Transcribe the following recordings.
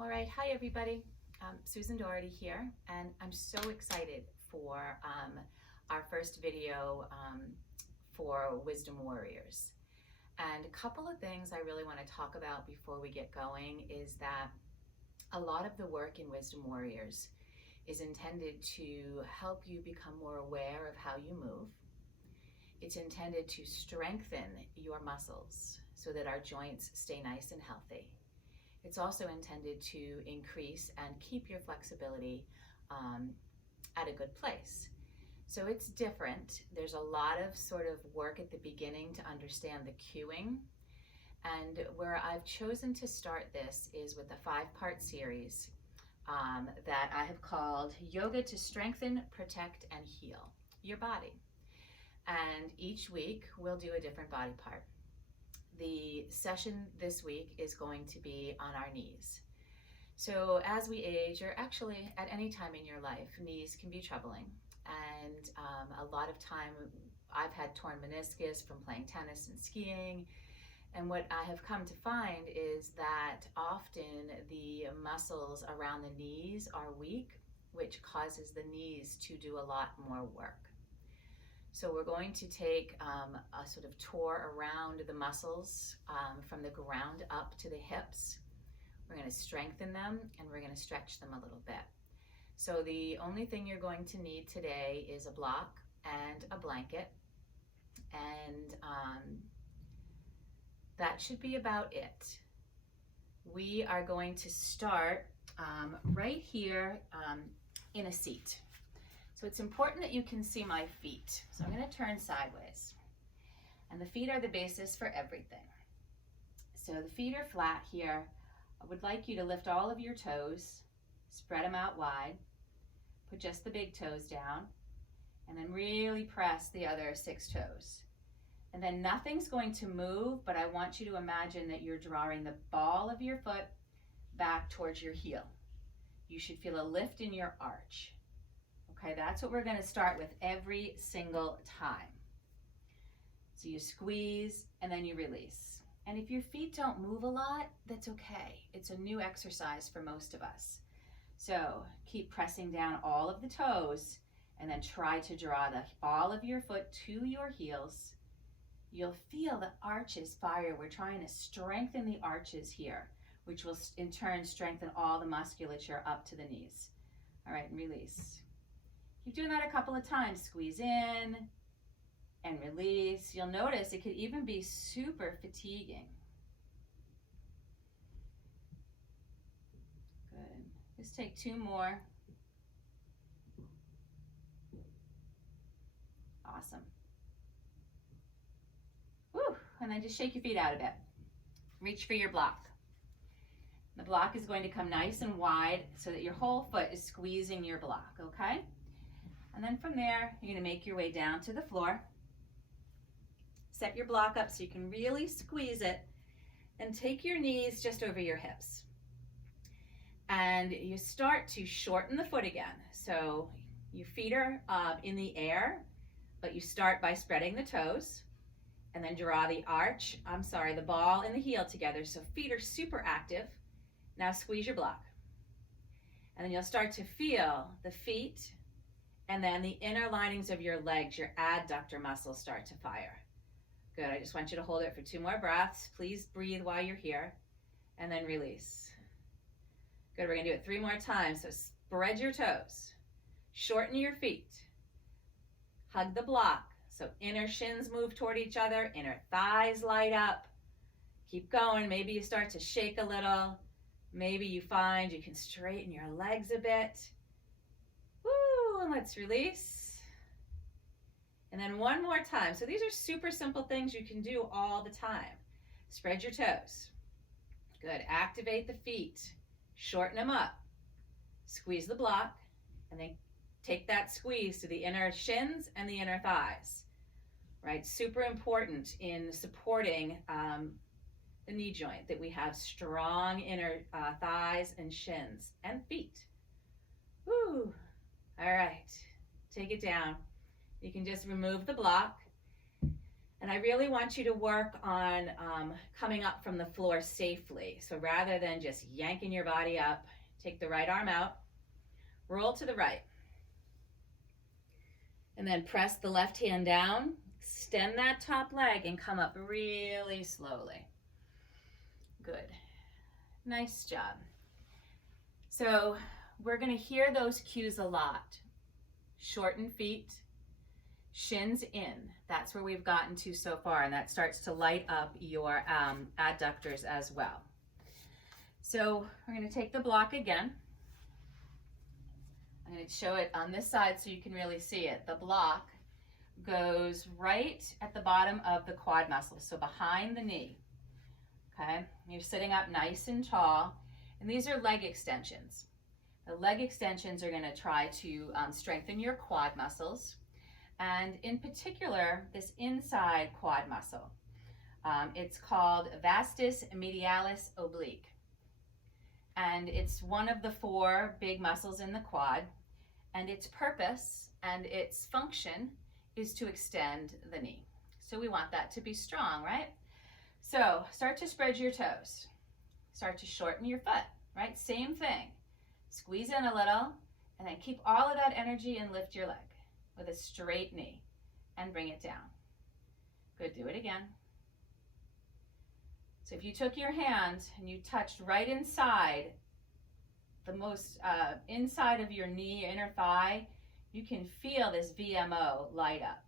All right, hi everybody. Susan Doherty here, and I'm so excited for our first video for Wisdom Warriors. And a couple of things I really want to talk about before we get going is that a lot of the work in Wisdom Warriors is intended to help you become more aware of how you move. It's intended to strengthen your muscles so that our joints stay nice and healthy. It's also intended to increase and keep your flexibility at a good place. So it's different. There's a lot of sort of work at the beginning to understand the cueing. And where I've chosen to start this is with a 5-part series that I have called Yoga to Strengthen, Protect, and Heal Your Body. And each week we'll do a different body part. The session this week is going to be on our knees. So as we age, or actually at any time in your life, knees can be troubling. And a lot of time I've had torn meniscus from playing tennis and skiing. And what I have come to find is that often the muscles around the knees are weak, which causes the knees to do a lot more work. So we're going to take a sort of tour around the muscles from the ground up to the hips. We're going to strengthen them and we're going to stretch them a little bit. So the only thing you're going to need today is a block and a blanket, and that should be about it. We are going to start right here in a seat. So it's important that you can see my feet. So I'm going to turn sideways. And the feet are the basis for everything. So the feet are flat here. I would like you to lift all of your toes, spread them out wide, put just the big toes down, and then really press the other 6 toes. And then nothing's going to move, but I want you to imagine that you're drawing the ball of your foot back towards your heel. You should feel a lift in your arch. Okay, that's what we're going to start with every single time. So you squeeze and then you release. And if your feet don't move a lot, that's okay. It's a new exercise for most of us. So keep pressing down all of the toes and then try to draw all of your foot to your heels. You'll feel the arches fire. We're trying to strengthen the arches here, which will in turn strengthen all the musculature up to the knees. All right, and release. Keep doing that a couple of times. Squeeze in and release. You'll notice it could even be super fatiguing. Good. Just take 2 more. Awesome. Woo. And then just shake your feet out a bit. Reach for your block. The block is going to come nice and wide so that your whole foot is squeezing your block, okay? And then from there, you're going to make your way down to the floor. Set your block up so you can really squeeze it, and take your knees just over your hips. And you start to shorten the foot again. So your feet are in the air, but you start by spreading the toes and then draw the ball and the heel together. So feet are super active. Now squeeze your block. And then you'll start to feel the feet and then the inner linings of your legs, your adductor muscles start to fire. Good, I just want you to hold it for 2 more breaths. Please breathe while you're here, and then release. Good, we're gonna do it 3 more times. So spread your toes, shorten your feet, hug the block. So inner shins move toward each other, inner thighs light up. Keep going, maybe you start to shake a little. Maybe you find you can straighten your legs a bit. Woo, and let's release. And then 1 more time. So these are super simple things you can do all the time. Spread your toes. Good, activate the feet. Shorten them up. Squeeze the block, and then take that squeeze to the inner shins and the inner thighs. Right, super important in supporting the knee joint that we have strong inner thighs and shins and feet. Woo. All right, take it down. You can just remove the block And I really want you to work on coming up from the floor safely. So rather than just yanking your body up, take the right arm out, roll to the right. And then press the left hand down, extend that top leg, and come up really slowly. Good. Nice job. So we're going to hear those cues a lot. Shorten feet, shins in. That's where we've gotten to so far, and that starts to light up your adductors as well. So we're going to take the block again. I'm going to show it on this side so you can really see it. The block goes right at the bottom of the quad muscle, so behind the knee. Okay, you're sitting up nice and tall, and these are leg extensions. The leg extensions are going to try to strengthen your quad muscles, and in particular, this inside quad muscle. It's called vastus medialis oblique, and it's one of the 4 big muscles in the quad, and its purpose and its function is to extend the knee. So we want that to be strong, right? So start to spread your toes. Start to shorten your foot, right? Same thing. Squeeze in a little, and then keep all of that energy and lift your leg with a straight knee and bring it down. Good, do it again. So if you took your hand and you touched right inside, the most inside of your knee, inner thigh, you can feel this VMO light up.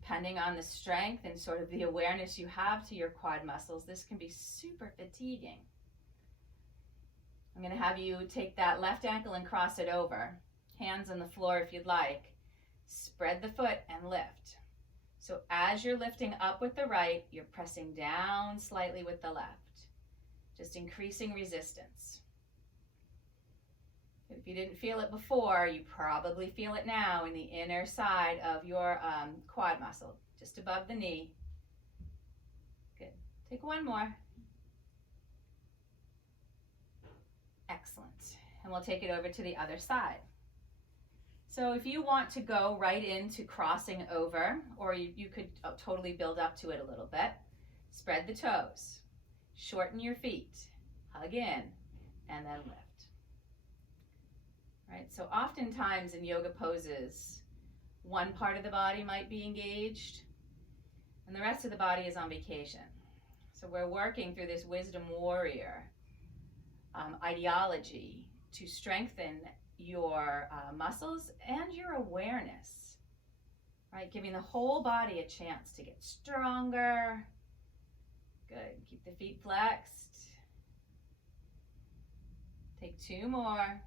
Depending on the strength and sort of the awareness you have to your quad muscles, this can be super fatiguing. I'm going to have you take that left ankle and cross it over. Hands on the floor if you'd like. Spread the foot and lift. So as you're lifting up with the right, you're pressing down slightly with the left. Just increasing resistance. If you didn't feel it before, you probably feel it now in the inner side of your quad muscle, just above the knee. Good. Take one more. Excellent. And we'll take it over to the other side. So if you want to go right into crossing over, or you could totally build up to it a little bit, spread the toes, shorten your feet, hug in, and then lift. Right, so oftentimes in yoga poses, one part of the body might be engaged and the rest of the body is on vacation. So we're working through this wisdom warrior ideology to strengthen your muscles and your awareness, right? Giving the whole body a chance to get stronger. Good, keep the feet flexed. Take 2 more.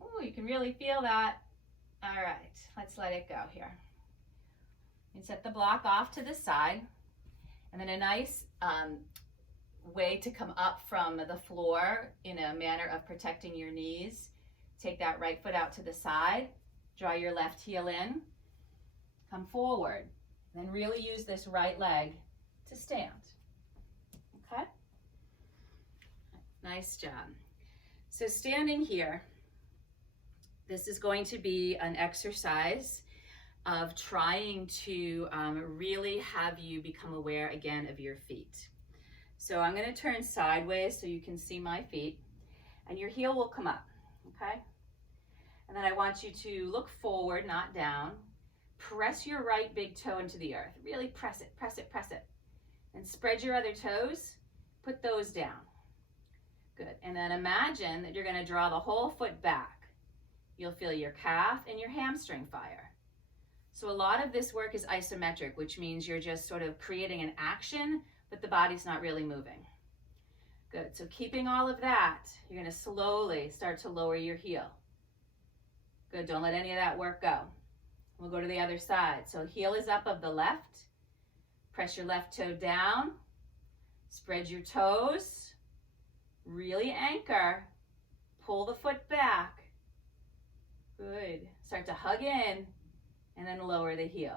Oh, you can really feel that. All right, let's let it go here. And set the block off to the side. And then a nice way to come up from the floor in a manner of protecting your knees. Take that right foot out to the side. Draw your left heel in. Come forward. And then really use this right leg to stand. Okay? Nice job. So standing here, this is going to be an exercise of trying to really have you become aware again of your feet. So I'm going to turn sideways so you can see my feet, and your heel will come up, okay? And then I want you to look forward, not down. Press your right big toe into the earth. Really press it, press it, press it. And spread your other toes. Put those down. Good. And then imagine that you're going to draw the whole foot back. You'll feel your calf and your hamstring fire. So a lot of this work is isometric, which means you're just sort of creating an action, but the body's not really moving. Good, so keeping all of that, you're gonna slowly start to lower your heel. Good, don't let any of that work go. We'll go to the other side. So heel is up of the left. Press your left toe down. Spread your toes. Really anchor. Pull the foot back. Good. Start to hug in and then lower the heel.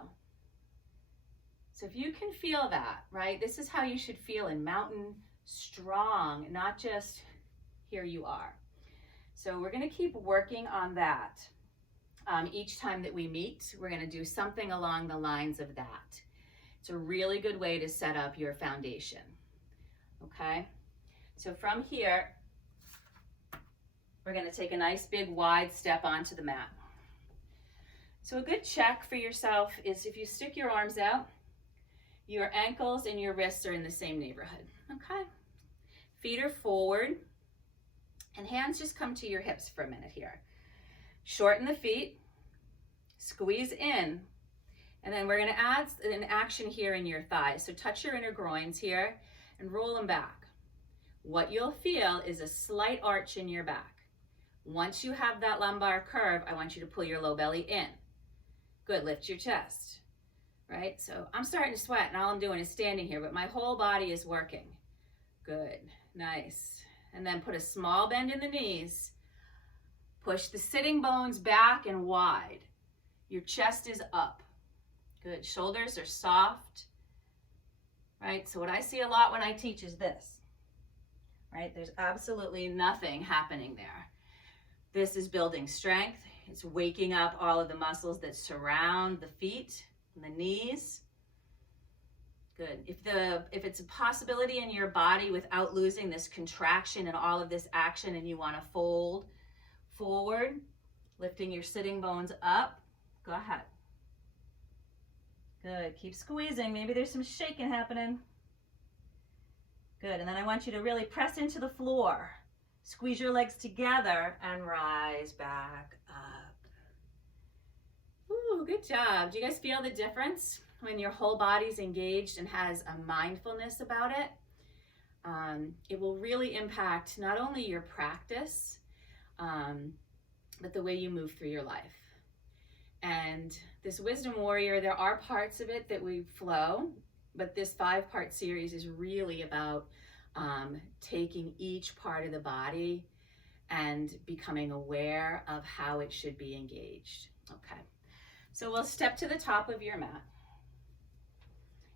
So if you can feel that, right, this is how you should feel in mountain strong, not just here you are. So we're going to keep working on that. Each time that we meet, we're going to do something along the lines of that. It's a really good way to set up your foundation. Okay? So from here, we're going to take a nice big wide step onto the mat. So a good check for yourself is if you stick your arms out, your ankles and your wrists are in the same neighborhood. Okay? Feet are forward and hands just come to your hips for a minute here. Shorten the feet, squeeze in, and then we're going to add an action here in your thighs. So touch your inner groins here and roll them back. What you'll feel is a slight arch in your back. Once you have that lumbar curve, I want you to pull your low belly in. Good, lift your chest, right? So I'm starting to sweat and all I'm doing is standing here, but my whole body is working. Good, nice. And then put a small bend in the knees. Push the sitting bones back and wide. Your chest is up. Good, shoulders are soft, right? So what I see a lot when I teach is this, right? There's absolutely nothing happening there. This is building strength. It's waking up all of the muscles that surround the feet and the knees. Good. If it's a possibility in your body without losing this contraction and all of this action and you want to fold forward, lifting your sitting bones up, go ahead. Good. Keep squeezing. Maybe there's some shaking happening. Good. And then I want you to really press into the floor. Squeeze your legs together and rise back up. Ooh, good job. Do you guys feel the difference when your whole body's engaged and has a mindfulness about it? It will really impact not only your practice, but the way you move through your life. And this Wisdom Warrior, there are parts of it that we flow, but this 5-part series is really about taking each part of the body and becoming aware of how it should be engaged. Okay, so we'll step to the top of your mat,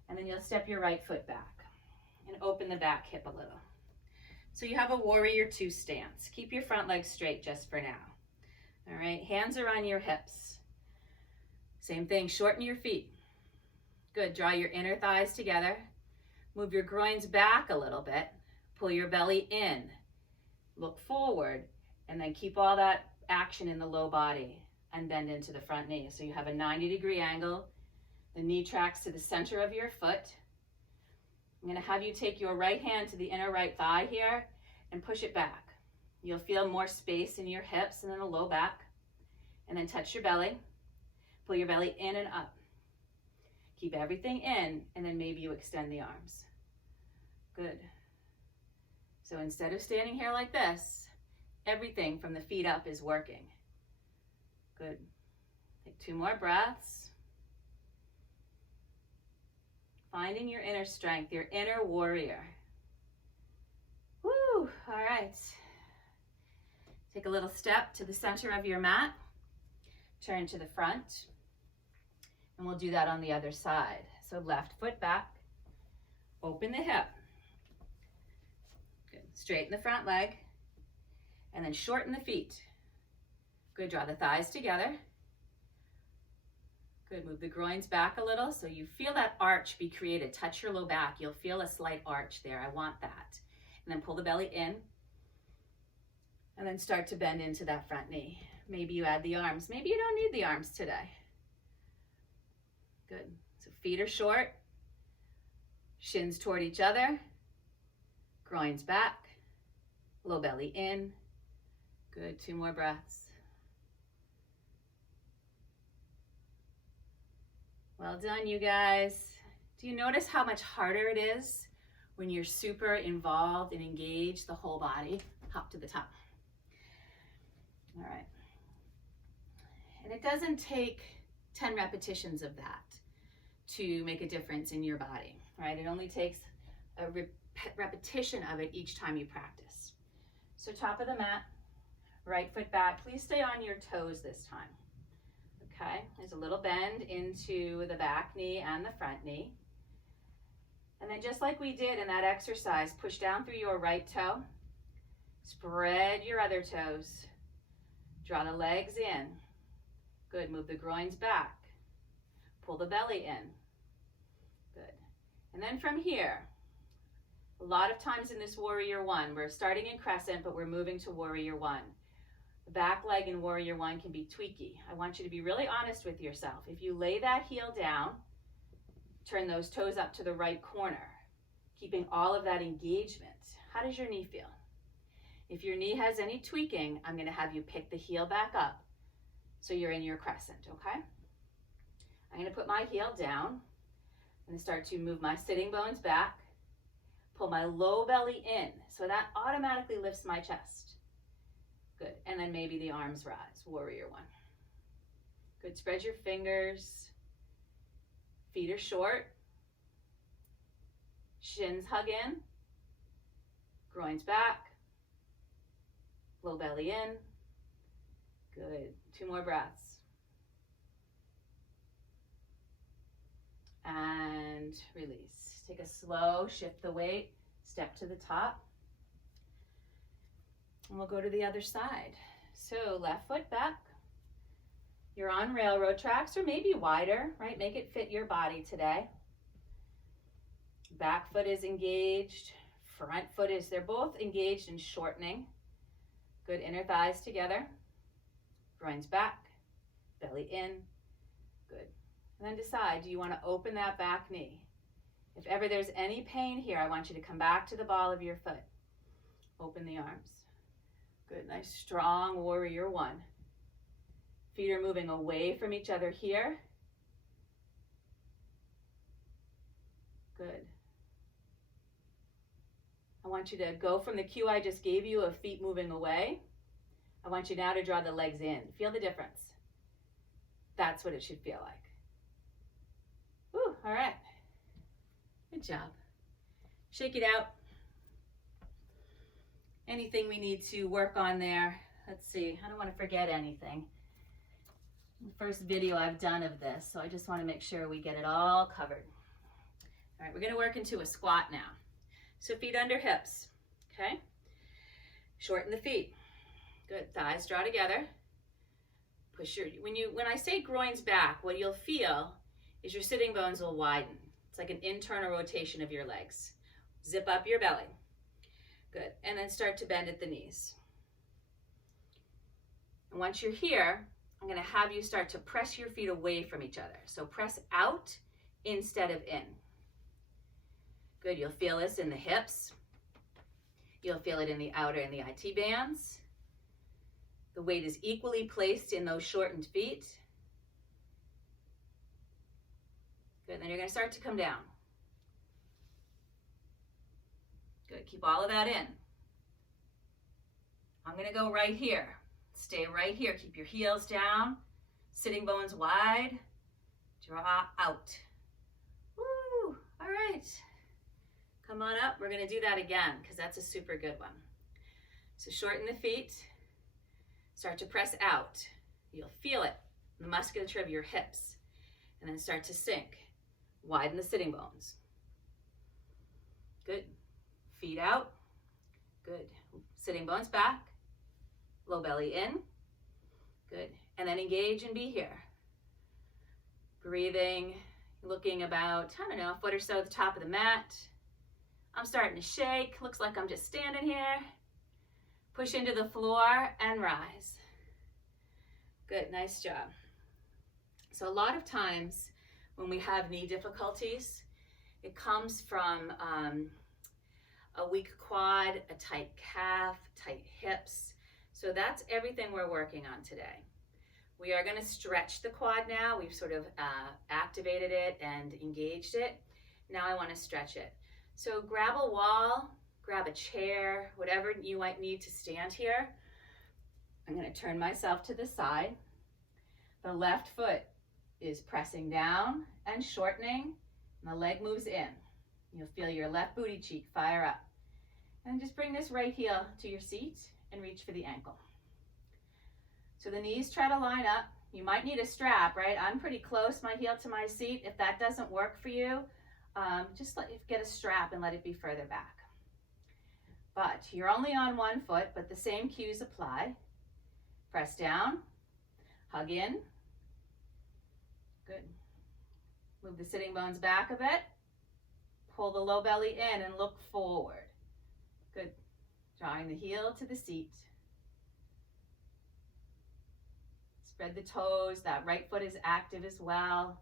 and then you'll step your right foot back and open the back hip a little. So you have a Warrior 2 stance. Keep your front leg straight just for now. All right, hands are on your hips. Same thing, shorten your feet. Good, draw your inner thighs together. Move your groins back a little bit. Pull your belly in. Look forward, and then keep all that action in the low body and bend into the front knee. So you have a 90-degree angle. The knee tracks to the center of your foot. I'm going to have you take your right hand to the inner right thigh here and push it back. You'll feel more space in your hips and in the low back. And then touch your belly. Pull your belly in and up. Keep everything in, and then maybe you extend the arms. Good. So instead of standing here like this, everything from the feet up is working. Good. Take 2 more breaths. Finding your inner strength, your inner warrior. Woo! All right. Take a little step to the center of your mat. Turn to the front. And we'll do that on the other side. So left foot back. Open the hip. Good. Straighten the front leg. And then shorten the feet. Good. Draw the thighs together. Good. Move the groins back a little so you feel that arch be created. Touch your low back. You'll feel a slight arch there. I want that. And then pull the belly in. And then start to bend into that front knee. Maybe you add the arms. Maybe you don't need the arms today. Good. So feet are short. Shins toward each other. Groins back. Low belly in. Good. 2 more breaths. Well done, you guys. Do you notice how much harder it is when you're super involved and engaged the whole body? Hop to the top. All right. And it doesn't take 10 repetitions of that to make a difference in your body, right? It only takes a repetition of it each time you practice. So top of the mat, right foot back. Please stay on your toes this time. Okay, there's a little bend into the back knee and the front knee. And then just like we did in that exercise, push down through your right toe. Spread your other toes. Draw the legs in. Good, move the groins back. Pull the belly in. Good. And then from here, a lot of times in this warrior one, we're starting in crescent, but we're moving to warrior one. The back leg in warrior one can be tweaky. I want you to be really honest with yourself. If you lay that heel down, turn those toes up to the right corner, keeping all of that engagement. How does your knee feel? If your knee has any tweaking, I'm going to have you pick the heel back up so you're in your crescent, okay? I'm going to put my heel down. I'm going to start to move my sitting bones back, pull my low belly in, so that automatically lifts my chest. Good, and then maybe the arms rise, warrior one. Good, spread your fingers. Feet are short. Shins hug in. Groins back. Low belly in. Good, 2 more breaths. And release. Take a slow, shift the weight, step to the top. And we'll go to the other side. So left foot back. You're on railroad tracks or maybe wider, right? Make it fit your body today. Back foot is engaged. Front foot is, they're both engaged in shortening. Good, inner thighs together. Groins back, belly in. Good. And then decide, do you want to open that back knee? If ever there's any pain here, I want you to come back to the ball of your foot. Open the arms. Good, nice strong warrior one. Feet are moving away from each other here. Good. I want you to go from the cue I just gave you of feet moving away. I want you now to draw the legs in. Feel the difference. That's what it should feel like. Woo, all right. Good job. Shake it out. Anything we need to work on there? Let's see. I don't want to forget anything. First video I've done of this, so I just want to make sure we get it all covered. All right, we're going to work into a squat now. So feet under hips, okay? Shorten the feet. Good, thighs draw together. Push your, when I say groins back, what you'll feel is your sitting bones will widen. It's like an internal rotation of your legs. Zip up your belly. Good, and then start to bend at the knees. And once you're here, I'm going to have you start to press your feet away from each other. So press out instead of in. Good, you'll feel this in the hips. You'll feel it in the outer and the IT bands. The weight is equally placed in those shortened feet. Good, then you're going to start to come down. Good, keep all of that in. I'm going to go right here. Stay right here. Keep your heels down. Sitting bones wide. Draw out. Woo! All right. Come on up. We're going to do that again because that's a super good one. So shorten the feet. Start to press out. You'll feel it in the musculature of your hips. And then start to sink. Widen the sitting bones. Good. Feet out. Good. Sitting bones back. Low belly in. Good. And then engage and be here. Breathing, looking about, I don't know, a foot or so at the top of the mat. I'm starting to shake. Looks like I'm just standing here. Push into the floor and rise. Good, nice job. So a lot of times when we have knee difficulties, it comes from a weak quad, a tight calf, tight hips. So that's everything we're working on today. We are going to stretch the quad now. We've sort of activated it and engaged it. Now I want to stretch it. So grab a wall, grab a chair, whatever you might need to stand here. I'm going to turn myself to the side. The left foot is pressing down and shortening, and the leg moves in. You'll feel your left booty cheek fire up. And just bring this right heel to your seat and reach for the ankle. So the knees try to line up. You might need a strap, right? I'm pretty close, my heel to my seat. If that doesn't work for you, just get a strap and let it be further back. But you're only on one foot, but the same cues apply. Press down, hug in, Good. Move the sitting bones back a bit. Pull the low belly in and look forward. Good. Drawing the heel to the seat. Spread the toes. That right foot is active as well.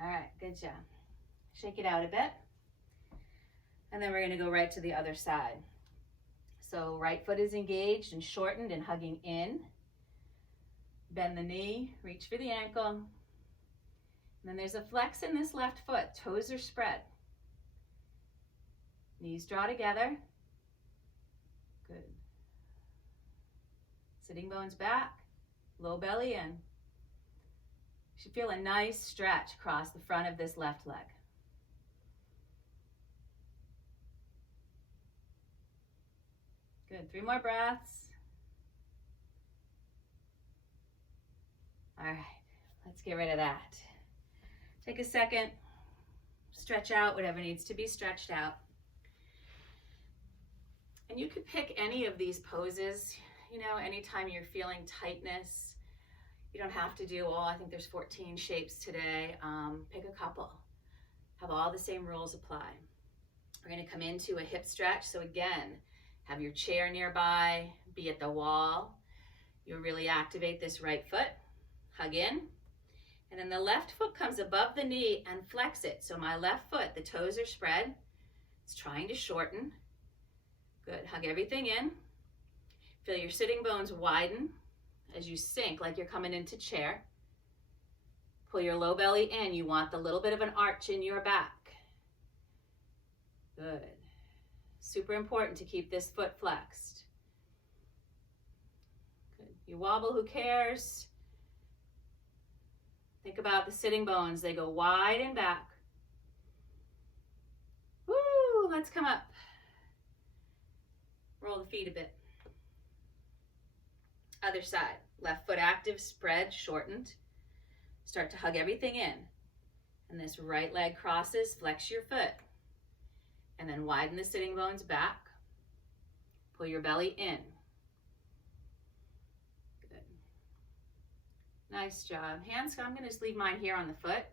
All right, good job. Shake it out a bit. And then we're going to go right to the other side. So right foot is engaged and shortened and hugging in. Bend the knee, reach for the ankle. And then there's a flex in this left foot. Toes are spread. Knees draw together. Good. Sitting bones back, low belly in. You should feel a nice stretch across the front of this left leg. Good, 3 more breaths. All right, let's get rid of that. Take a second, stretch out whatever needs to be stretched out. And you could pick any of these poses, you know, anytime you're feeling tightness. You don't have to do all, I think there's 14 shapes today. Pick a couple. Have all the same rules apply. We're going to come into a hip stretch. So again, have your chair nearby, be at the wall. You'll really activate this right foot. Hug in. And then the left foot comes above the knee and flex it. So my left foot, the toes are spread. It's trying to shorten. Good. Hug everything in. Feel your sitting bones widen as you sink like you're coming into chair. Pull your low belly in. You want the little bit of an arch in your back. Good. Super important to keep this foot flexed. Good. You wobble, who cares? Think about the sitting bones. They go wide and back. Woo! Let's come up. Roll the feet a bit. Other side. Left foot active, spread, shortened. Start to hug everything in. And this right leg crosses, flex your foot. And then widen the sitting bones back. Pull your belly in. Good. Nice job. Hands, I'm going to just leave mine here on the foot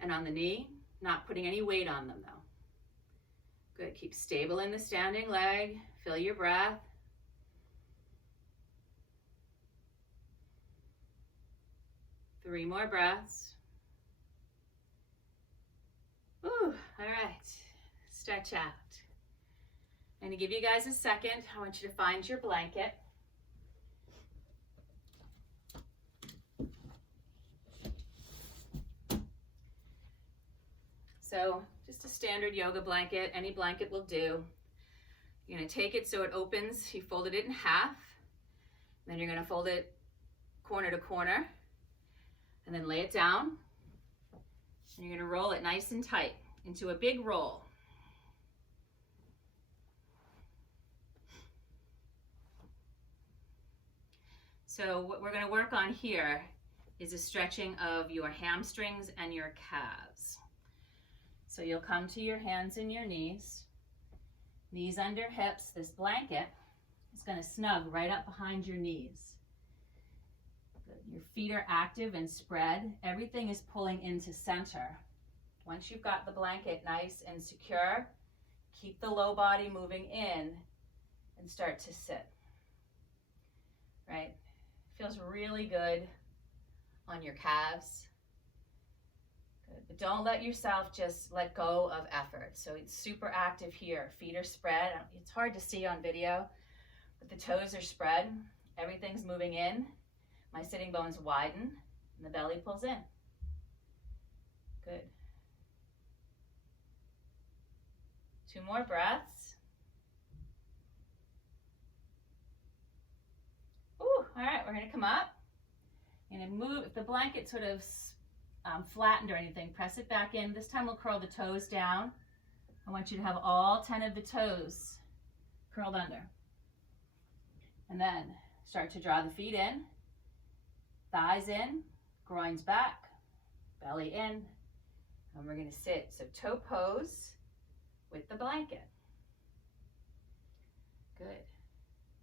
and on the knee, not putting any weight on them though. Good. Keep stable in the standing leg. Feel your breath. Three more breaths. Ooh, all right. Stretch out. I'm going to give you guys a second. I want you to find your blanket. So just a standard yoga blanket, any blanket will do. You're going to take it so it opens. You folded it in half. Then you're going to fold it corner to corner. And then lay it down. And you're going to roll it nice and tight into a big roll. So what we're going to work on here is a stretching of your hamstrings and your calves. So you'll come to your hands and your knees under hips. This blanket is going to snug right up behind your knees. Good. Your feet are active and spread. Everything is pulling into center. Once you've got the blanket nice and secure, keep the low body moving in and start to sit. Right? Feels really good on your calves. Good. But don't let yourself just let go of effort. So it's super active here. Feet are spread. It's hard to see on video, but the toes are spread. Everything's moving in. My sitting bones widen and the belly pulls in. Good. 2 more breaths. Ooh, all right, we're gonna come up. You're gonna move, if the blanket sort of flattened or anything, press it back in. This time we'll curl the toes down. I want you to have all 10 of the toes curled under. And then start to draw the feet in, thighs in, groins back, belly in, and we're gonna sit. So toe pose with the blanket. Good.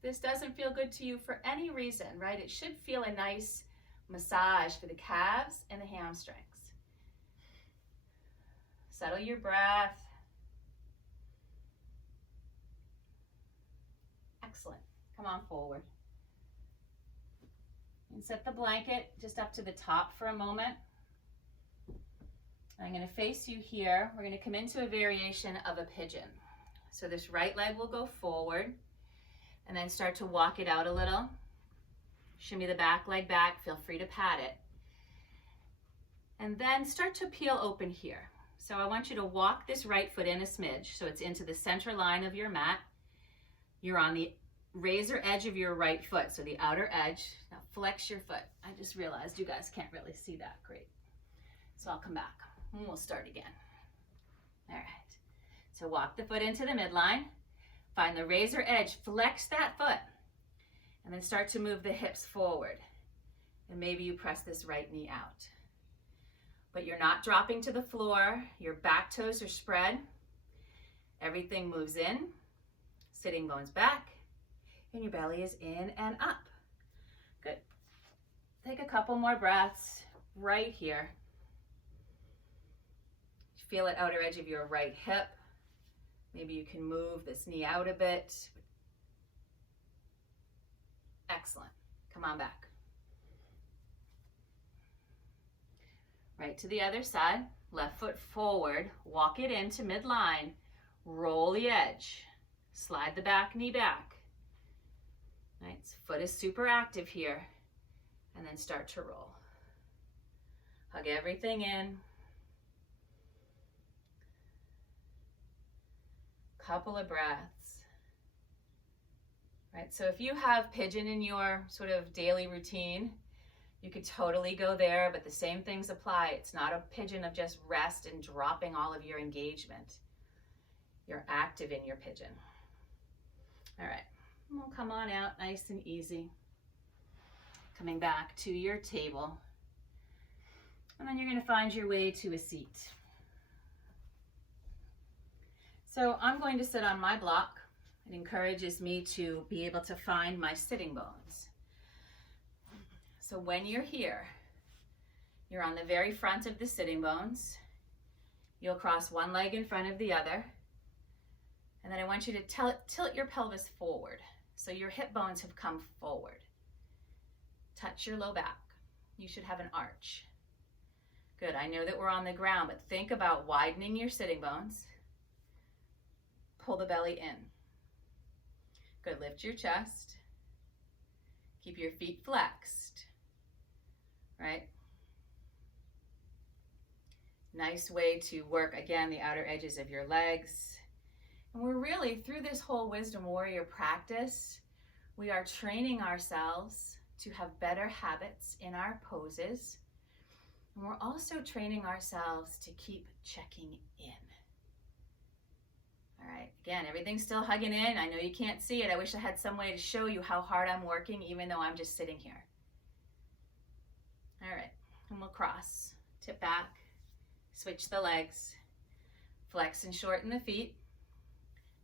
This doesn't feel good to you for any reason, right? It should feel a nice massage for the calves and the hamstrings. Settle your breath. Excellent. Come on forward. And set the blanket just up to the top for a moment. I'm going to face you here. We're going to come into a variation of a pigeon. So this right leg will go forward and then start to walk it out a little. Shimmy the back leg back. Feel free to pat it. And then start to peel open here. So I want you to walk this right foot in a smidge so it's into the center line of your mat. You're on the razor edge of your right foot, so the outer edge. Now flex your foot. I just realized you guys can't really see that great. So I'll come back and we'll start again. All right. So walk the foot into the midline. Find the razor edge. Flex that foot. And then start to move the hips forward. And maybe you press this right knee out. But you're not dropping to the floor. Your back toes are spread. Everything moves in. Sitting bones back. And your belly is in and up. Good. Take a couple more breaths right here. Feel it outer edge of your right hip. Maybe you can move this knee out a bit. Excellent. Come on back. Right to the other side. Left foot forward. Walk it into midline. Roll the edge. Slide the back knee back. Right, foot is super active here. And then start to roll. Hug everything in. Couple of breaths. Right, so if you have pigeon in your sort of daily routine, you could totally go there, but the same things apply. It's not a pigeon of just rest and dropping all of your engagement. You're active in your pigeon. All right, we'll come on out nice and easy. Coming back to your table. And then you're going to find your way to a seat. So I'm going to sit on my block. It encourages me to be able to find my sitting bones. So when you're here, you're on the very front of the sitting bones. You'll cross one leg in front of the other. And then I want you to tilt your pelvis forward. So your hip bones have come forward. Touch your low back. You should have an arch. Good, I know that we're on the ground, but think about widening your sitting bones. Pull the belly in. Good, lift your chest. Keep your feet flexed, right? Nice way to work, again, the outer edges of your legs. And we're really, through this whole Wisdom Warrior practice, we are training ourselves to have better habits in our poses. And we're also training ourselves to keep checking in. All right, again, everything's still hugging in. I know you can't see it. I wish I had some way to show you how hard I'm working, even though I'm just sitting here. All right, and we'll cross, tip back, switch the legs, flex and shorten the feet.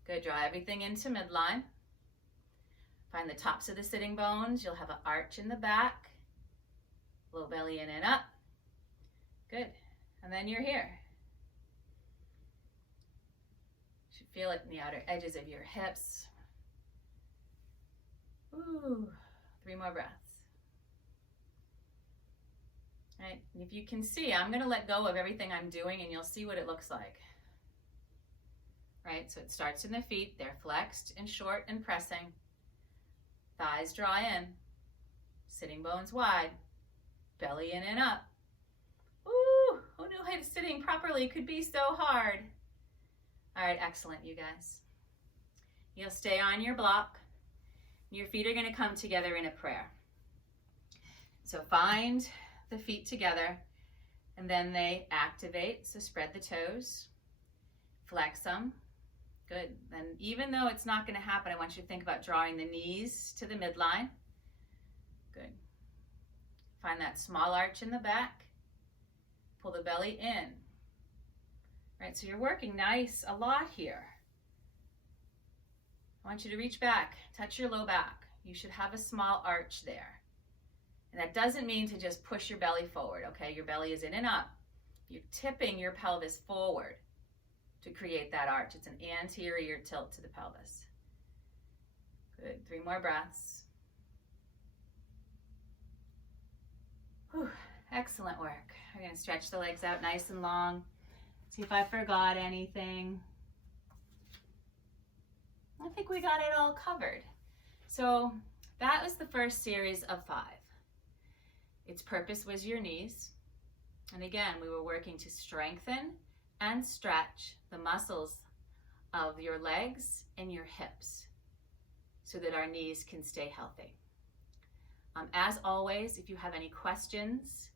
Good, draw everything into midline. Find the tops of the sitting bones. You'll have an arch in the back, low belly in and up. Good, and then you're here. Feel it in the outer edges of your hips. Ooh, 3 more breaths. All right, and if you can see, I'm going to let go of everything I'm doing and you'll see what it looks like. Right, so it starts in the feet. They're flexed and short and pressing. Thighs draw in. Sitting bones wide. Belly in and up. Ooh, who knew sitting properly could be so hard? All right, excellent, you guys. You'll stay on your block. Your feet are going to come together in a prayer. So find the feet together, and then they activate. So spread the toes, flex them. Good. Then even though it's not going to happen, I want you to think about drawing the knees to the midline. Good. Find that small arch in the back. Pull the belly in. Right, so you're working nice a lot here. I want you to reach back, touch your low back. You should have a small arch there. And that doesn't mean to just push your belly forward, okay? Your belly is in and up. You're tipping your pelvis forward to create that arch. It's an anterior tilt to the pelvis. Good, 3 more breaths. Whew. Excellent work. We're gonna stretch the legs out nice and long. See if I forgot anything. I think we got it all covered. So that was the first series of 5. Its purpose was your knees. And again, we were working to strengthen and stretch the muscles of your legs and your hips so that our knees can stay healthy. As always, if you have any questions,